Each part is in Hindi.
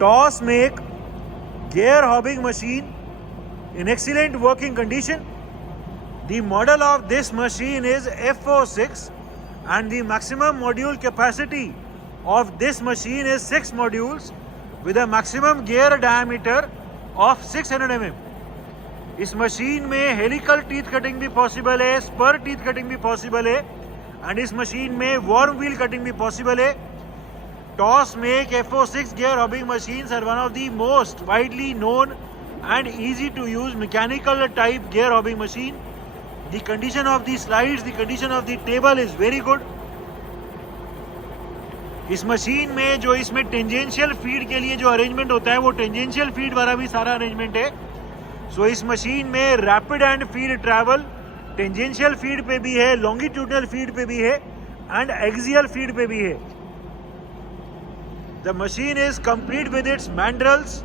Toss make gear hobbing machine in excellent working condition. The model of this machine is F06 and the maximum module capacity of this machine is 6 modules with a maximum gear diameter of 600 mm. इस मशीन में हेलिकल टीथ कटिंग भी पॉसिबल है, स्पर टीथ कटिंग भी पॉसिबल है एंड इस मशीन में वॉर्म व्हील कटिंग भी पॉसिबल है. Toss make F06 gear hobbing machines are one of the most widely known and easy to use mechanical type gear hobbing machine. The condition of the slides, the condition of the table is very good. इस मशीन में जो इसमें टेंजेंशियल फीड के लिए जो अरेंजमेंट होता है वो टेंजेंशियल फीड वाला भी सारा अरेंजमेंट है. सो इस मशीन में rapid and feed travel tangential feed पे भी है, लॉन्गिट्यूडनल फीड पे भी है एंड एक्सियल फीड पे भी है. The machine is complete with its mandrels.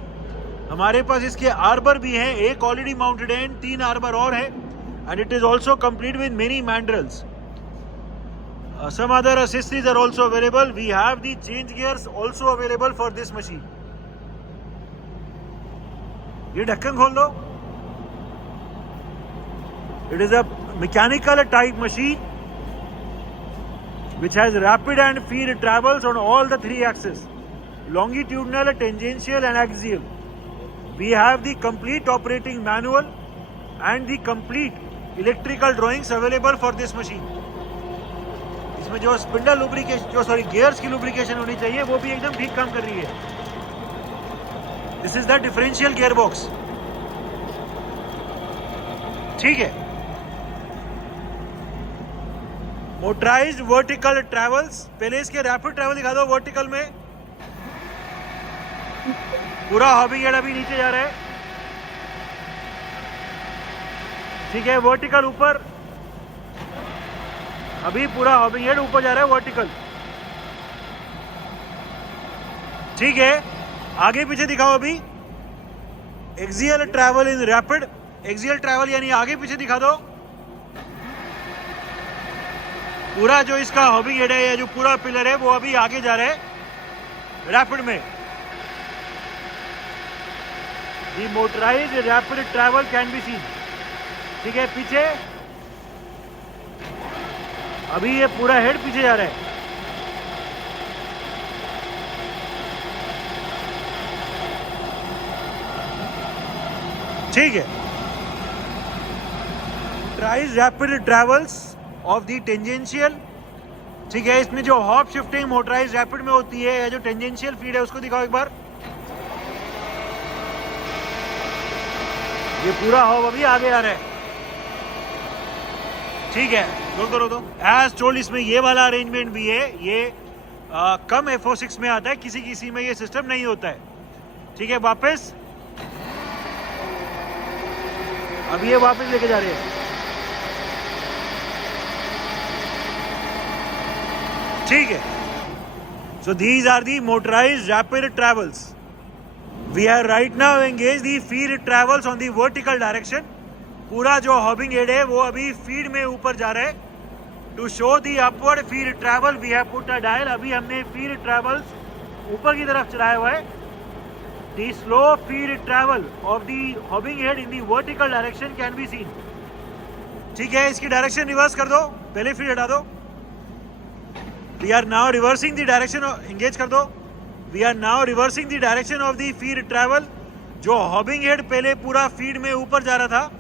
हमारे पास इसके आर्बर भी हैं, एक ऑलरेडी माउंटेड है, 3 आर्बर और है and it is also complete with many mandrels. Some other accessories are also available. We have the change gears also available for this machine. ये ढक्कन खोल दो. It is a mechanical type machine which has rapid and feed travels on all the 3 axes. Longitudinal, tangential and axial. We have the complete operating manual and the complete electrical drawings available for this machine. इसमें जो स्पिंडल लुब्रिकेशन गियर्स की लुब्रिकेशन होनी चाहिए वो भी एकदम ठीक काम कर रही है. This is the differential gear box. ठीक है. Motorised vertical travels. पहले इसके रैपिड ट्रैवल दिखा दो. वर्टिकल में पूरा हॉबिंग हेड अभी नीचे जा रहा है. ठीक है. वर्टिकल ऊपर, अभी पूरा हॉबिंग हेड ऊपर जा रहा है वर्टिकल. ठीक है. आगे पीछे दिखाओ. अभी axial travel in rapid. Axial travel यानी आगे पीछे दिखा दो. पूरा जो इसका हॉबिंग हेड है या जो पूरा पिलर है वो अभी आगे जा रहा है रैपिड में. The motorized rapid travel can be seen. ठीक है. पीछे अभी ये पूरा हेड पीछे जा रहा है. ठीक है. Motorised rapid travels of the tangential. ठीक है. इसमें जो हॉप शिफ्टिंग मोटराइज्ड रैपिड में होती है या जो टेंजेंशियल फीड है उसको दिखाओ एक बार. ये पूरा हॉब अभी आगे आ रहा है. ठीक है. रोक दो. एज टोल्ड इसमें ये वाला अरेंजमेंट भी है. ये कम F06 में आता है, किसी में ये सिस्टम नहीं होता है. ठीक है. वापस अभी ये वापस लेके जा रहे हैं. ठीक है. So these are the motorised rapid travels. We are right now engaged the feed travels on the vertical direction. पूरा जो हॉबिंग हेड है वो अभी फीड में ऊपर जा रहा है. To show the upward feed travel we have put a dial. अभी हमने फीड ट्रैवल्स ऊपर की तरफ चलाया हुआ है. The slow feed travel of the hobbing head in the vertical direction can be seen. ठीक है. इसकी डायरेक्शन रिवर्स कर दो. पहले फीड हटा दो. We are now reversing the direction. Engage कर दो. We are now reversing the direction of the feed travel. जो हॉबिंग हेड पहले पूरा फीड में ऊपर जा रहा था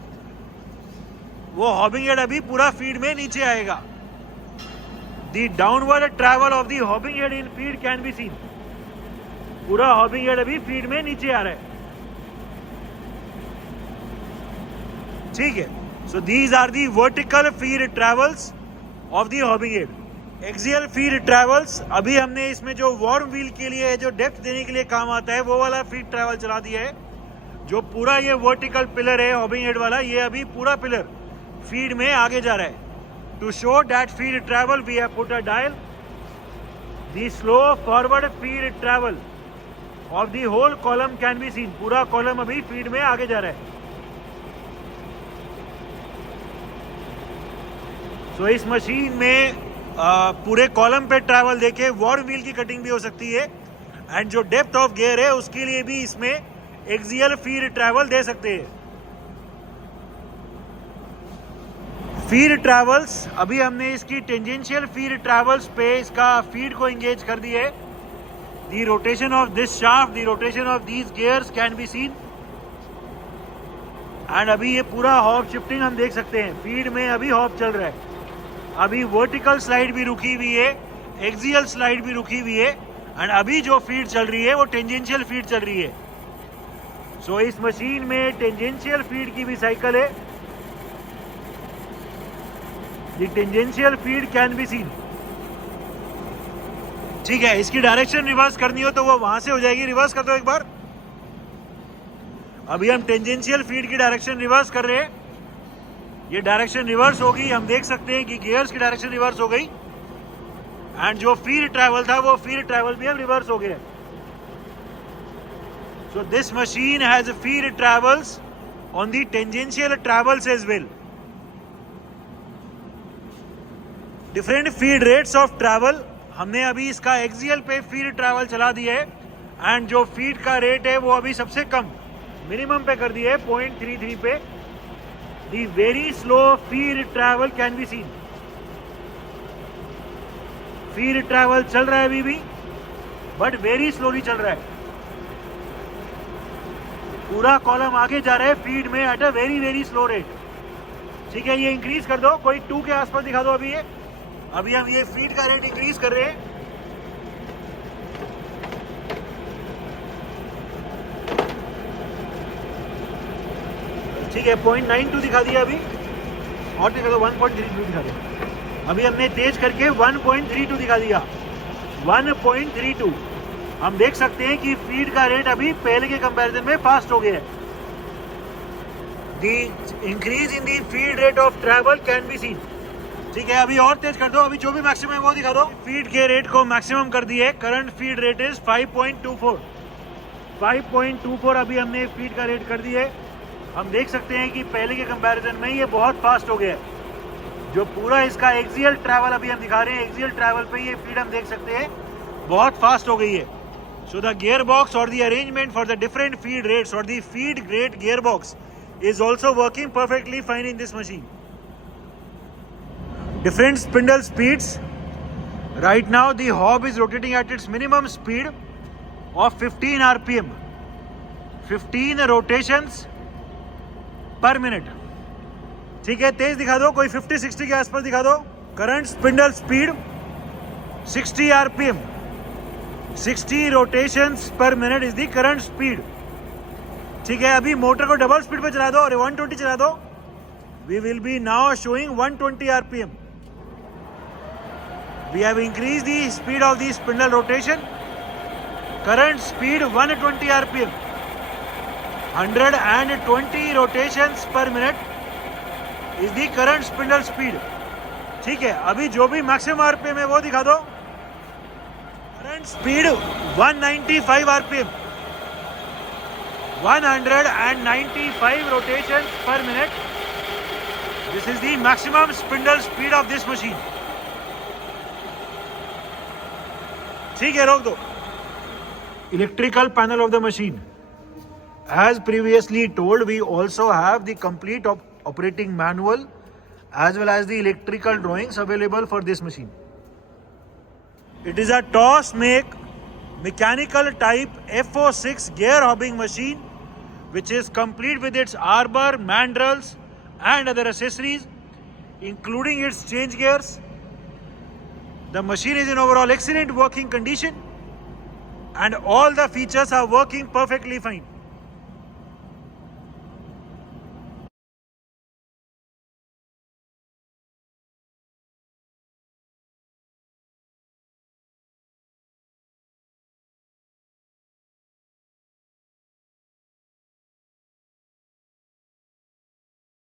वो हॉबिंग हेड अभी पूरा फीड में नीचे आएगा. The downward travel of the hobbing head in feed can be seen. पूरा हॉबिंग हेड अभी फीड में नीचे आ रहा है. ठीक है. So these are the vertical feed travels of the hobbing head. Axial feed travels. अभी हमने इसमें जो वॉर्म व्हील के लिए जो डेप्थ देने के लिए काम आता है वो वाला फीड ट्रैवल चला दिया है. जो पूरा ये वर्टिकल पिलर है हॉबिंग हेड वाला, ये अभी पूरा पिलर फीड में आगे जा रहा है. To show that feed travel we have put a dial. The slow forward feed travel of the whole column can be seen. पूरा कॉलम अभी फीड में आगे जा रहा है. सो इस मशीन में पूरे कॉलम पे ट्रैवल देके वॉर्म व्हील की कटिंग भी हो सकती है एंड जो डेप्थ ऑफ गियर है उसके लिए भी इसमें एक्सियल फीड ट्रैवल दे सकते हैं। फीड ट्रैवल्स, अभी हमने इसकी टेंजेंशियल फीड ट्रैवल्स पे इसका फीड को एंगेज कर दिए। The rotation of this shaft, the rotation of these gears can be scene. And अभी ये पूरा हॉप शिफ्टिंग हम देख सकते हैं। फीड में अभी हॉप चल रहा है। अभी वर्टिकल स्लाइड भी रुकी हुई है, एक्सियल स्लाइड भी रुकी हुई है, एंड अभी जो फीड चल रही है वो टेंजेंशियल फीड चल रही है। सो इस मशीन में टेंजेंशियल फीड की भी साइकिल है। The tangential feed can be seen. ठीक है, इसकी डायरेक्शन रिवर्स करनी हो तो वो वहां से हो जाएगी। रिवर्स कर दो एक बार। अभी हम टेंजेंशियल फीड की डायरेक्शन रिवर्स कर रहे हैं। ये डायरेक्शन रिवर्स होगी, हम देख सकते हैं कि गियर्स की डायरेक्शन रिवर्स हो गई, एंड जो फीड ट्रैवल था वो फीड ट्रैवल भी अब रिवर्स हो गया। So this machine has feed travels on the tangential travels as well. Different feed rates of travel, हमने अभी इसका एक्सियल पे फीड ट्रैवल चला दिया है, एंड जो फीड का रेट है वो अभी सबसे कम मिनिमम पे कर दिया है 0.33 पे। The very slow feed travel can be scene. Feed travel चल रहा है अभी भी, बट वेरी स्लोली चल रहा है। पूरा कॉलम आगे जा रहा है फीड में at a very very slow rate. ठीक है, ये इंक्रीज कर दो, कोई 2 के आसपास दिखा दो। अभी हम ये फीड का रेट इंक्रीज कर रहे हैं। ठीक है, 0.92 दिखा दिया अभी, और दिखा दो 1.32 दिखा दो। अभी हमने तेज करके 1.32 दिखा दिया। 1.32 हम देख सकते हैं कि फीड का रेट अभी पहले के कंपैरिजन में फास्ट हो गया है। The increase in the feed rate of travel can be seen. ठीक है, अभी और तेज कर दो। अभी जो भी मैक्सिमम है वो दिखा दो। फीड के रेट को मैक्सिमम कर दिए। Current feed rate is 5.24। 5.24 अभी हमने फीड का रेट कर दिए। हम देख सकते हैं कि पहले के कंपैरिजन में ये बहुत फास्ट हो गया है। जो पूरा इसका एक्सियल ट्रैवल अभी हम दिखा रहे हैं, एक्सियल ट्रैवल पे ये फीड हम देख सकते हैं बहुत फास्ट हो गई है। सो द गियर बॉक्स और the arrangement for the different feed rates और the feed grade gear box is also working perfectly fine in this machine. Different spindle speeds. Right now the hob is rotating at its minimum speed of 15 rpm. 15 rotations per minute. ठीक है, तेज दिखा दो, कोई 50-60 के आसपास दिखा दो। Current spindle speed 60 rpm. 60 rotations per minute is the current speed. ठीक है, अभी मोटर को डबल स्पीड पे चला दो और 120 चला दो। We will be now showing 120 rpm. We have increase the speed of the spindle rotation. Current speed 120 rpm. 120 rotations per minute is the current spindle speed. ठीक है, अभी जो भी मैक्सिमम rpm है वो दिखा दो। Current speed 195 rpm. 195 rotations per minute. This is the maximum spindle speed of this machine. ठीक है, रोक दो। Electrical panel of the machine. As previously told, we also have the complete operating manual as well as the electrical drawings available for this machine. It is a Toss make mechanical type FO6 gear hobbing machine which is complete with its arbor, mandrels and other accessories including its change gears. The machine is in overall excellent working condition and all the features are working perfectly fine.